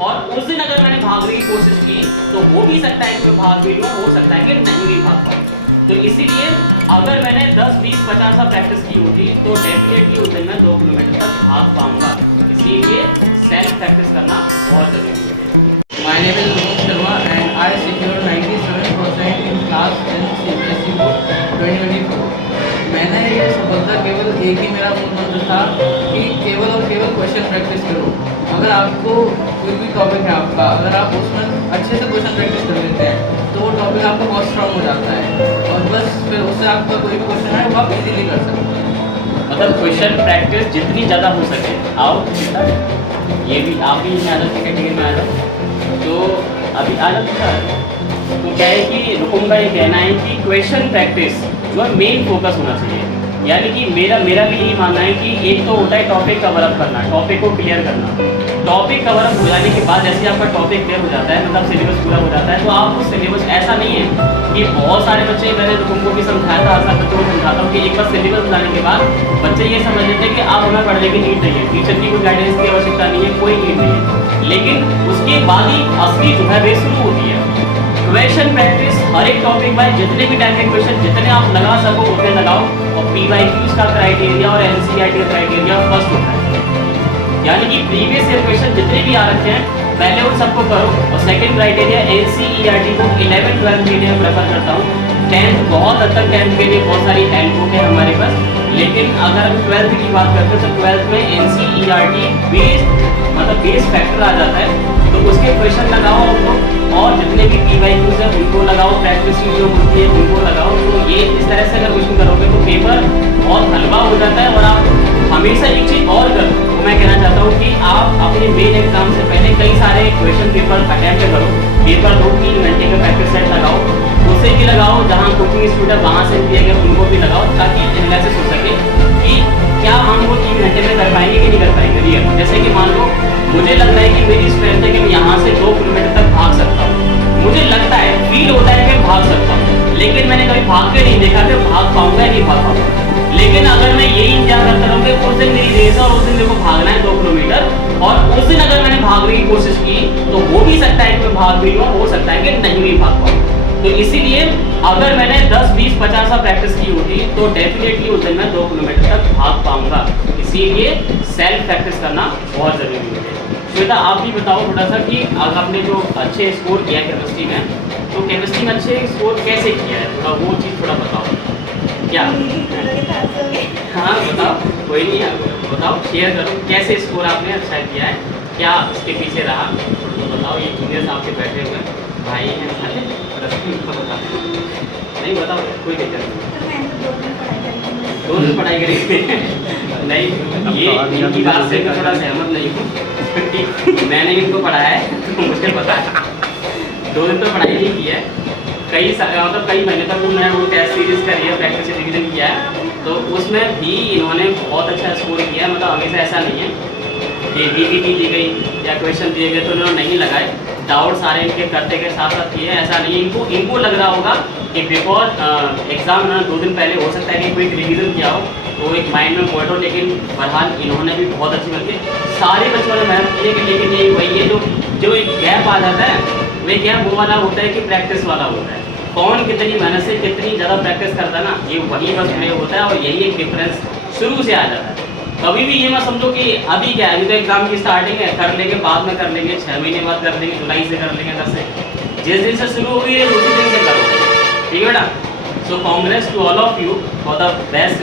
और उस दिन अगर मैंने भागने की कोशिश की तो हो भी सकता है कि मैं भाग भी लूँ, हो सकता है कि नहीं भी भाग पाऊँ। तो इसीलिए अगर मैंने 10, 20, 50 साल प्रैक्टिस की होती तो डेफिनेटली उस दिन मैं 2 किलोमीटर तक भाग पाऊँगा। इसीलिए सेल्फ प्रैक्टिस करना बहुत ज़रूरी है। My name is Rupam Sharma and I secured 97% in class 10 CBSE board 2024। मैंने ये सफलता केवल एक ही मेरा मूल मंत्र था कि केवल और केवल क्वेश्चन प्रैक्टिस करो। अगर आपको कोई भी टॉपिक है आपका, अगर आप उसमें अच्छे से क्वेश्चन प्रैक्टिस कर लेते हैं तो वो टॉपिक आपका बहुत स्ट्रांग हो जाता है और बस फिर उससे आपका कोई भी क्वेश्चन है वो आप इजीली कर सकते हैं। मतलब क्वेश्चन प्रैक्टिस जितनी ज़्यादा हो सके। आओ बेटा, ये भी आप भी इसमें आ जाओ, कैटेगरी में आ जाओ। तो अभी आ जाओ बेटा। तो क्या है कि रुकुम का ये कहना है कि क्वेश्चन प्रैक्टिस जो है मेन फोकस होना चाहिए। यानी कि मेरा भी यही मानना है कि एक तो होता है टॉपिक कवर अप करना, टॉपिक को क्लियर करना। टॉपिक कवर अप हो जाने के बाद जैसे आपका टॉपिक क्लियर हो जाता है, मतलब सिलेबस पूरा हो जाता है, तो आप उस सिलेबस ऐसा नहीं है कि बहुत सारे बच्चे, मैंने तुमको भी समझाया था, हर साल बच्चों को समझाता हूँ कि एक बार सिलेबस बताने के बाद बच्चे ये समझ लेते हैं कि अब हमें पढ़ने की नीड नहीं है, टीचर की कोई गाइडेंस की आवश्यकता नहीं है, कोई नीड नहीं है। लेकिन उसके बाद ही असली जो है रेस शुरू होती है। क्वेश्चन प्रैक्टिस हर एक टॉपिक वाइज जितने भी टाइप के क्वेश्चन जितने आप लगा सको उतने लगाओ। और PYQs का क्राइटेरिया और NCERT का क्राइटेरिया फर्स्ट होता है, यानी कि प्रीवियस ईयर क्वेश्चन जितने भी आ रखे हैं पहले उन सबको करो। और सेकंड क्राइटेरिया NCERT को 11th 12th के लिए मैं प्रेफर करता हूँ। 10th बहुत हद तक 10th के लिए बहुत सारी हेल्प बुक है हमारे पास, लेकिन अगर हम 12th की बात करते हैं तो 12th में NCERT बेस फैक्टर आ जाता है, तो उसके क्वेश्चन लगाओ आपको। और जितने भी PYQs हैं उनको लगाओ, प्रैक्टिस शीट जो होती है उनको लगाओ। तो ये इस तरह से अगर क्वेश्चन करोगे तो पेपर बहुत हलवा हो जाता है। और आप हमेशा एक चीज़ और करो, तो मैं कहना चाहता हूँ कि आप अपने मेन एग्जाम से पहले कई सारे क्वेश्चन पेपर अटैम्प्ट करो। पेपर 2-3 घंटे का प्रैक्टिस सेट लगाओ, उसे भी लगाओ, जहाँ कोचिंग इंस्टीट्यूट है वहाँ से दिए गए उनको भी लगाओ, ताकि एनालिसिस हो सके कि क्या हम वो 3 घंटे में कर पाएंगे कि नहीं कर पाएंगे रियल। जैसे कि मान लो मुझे लग रहा है कि मेरी स्ट्रेंथ है कि मैं यहाँ से 2 किलोमीटर तक भाग सकता हूँ, मुझे लगता है, फील होता है कि मैं भाग सकता हूँ, लेकिन मैंने कभी भाग के नहीं देखा कि भाग पाऊंगा या नहीं भाग पाऊंगा। लेकिन अगर मैं यही इंतजार करता रहूँ कि उस दिन मेरी रेस है और उस दिन मेरे को भागना है 2 किलोमीटर, और उस दिन अगर मैंने भागने की कोशिश की तो हो भी सकता है कि मैं भाग भी लूँ, हो सकता है कि नहीं भी भाग पाऊँ। तो इसीलिए अगर मैंने 10, 20, 50 साल प्रैक्टिस की होती तो डेफिनेटली उस दिन मैं 2 किलोमीटर तक भाग पाऊंगा। इसीलिए सेल्फ प्रैक्टिस करना बहुत ज़रूरी है। श्वेता, आप भी बताओ थोड़ा सा कि अगर आपने जो अच्छे स्कोर किया है केमिस्ट्री में, तो केमिस्ट्री में अच्छे स्कोर कैसे किया है, थोड़ा वो चीज़ थोड़ा बताओ। क्या? हाँ बताओ, कोई नहीं है, बताओ, शेयर करो कैसे स्कोर आपने अच्छा किया है, क्या इसके पीछे रहा, तो बताओ। ये जूनियर्स आपके बैठे हुए भाई हैं, नहीं बताओ, कोई दिक्कत नहीं। 2 दिन पढ़ाई करी नहीं, ये इनकी बात से मैं थोड़ा सहमत नहीं हूँ। मैंने इनको पढ़ाया है तो मुझे पता है। 2 दिन तो पढ़ाई नहीं की है, मतलब कई महीने तक उन्होंने वो टेस्ट सीरीज करी है, प्रैक्टिस रिवीजन किया है, तो उसमें भी इन्होंने बहुत अच्छा स्कोर किया है। मतलब हमेशा ऐसा नहीं है कि DPT दी गई या क्वेश्चन दिए गए तो उन्होंने नहीं लगाए, डाउट सारे इनके करते के साथ साथ किए, ऐसा नहीं है। इनको लग रहा होगा कि बिफोर एग्जाम ना 2 दिन पहले हो सकता है कि कोई रिवीजन किया हो तो एक माइंड में पॉइंट हो, लेकिन बहरहाल इन्होंने भी बहुत अच्छी मतलब सारे बच्चों ने मेहनत की है। लेकिन ये वही है जो एक गैप आ जाता है, वे गैप वो वाला होता है कि प्रैक्टिस वाला होता है। कौन कितनी मेहनत से कितनी ज़्यादा प्रैक्टिस करता है ना, ये वही बस प्ले होता है, और यही एक डिफरेंस शुरू से आ जाता है। कभी भी ये मत समझो कि अभी क्या है, अभी तो एग्जाम की स्टार्टिंग है, कर लेंगे बाद में कर लेंगे, 6 महीने बाद कर लेंगे, जुलाई से कर लेंगे, 10 से, जिस दिन से शुरू होगी उसी दिन से करो, ठीक है बेटा। So congrats to all of you for the best.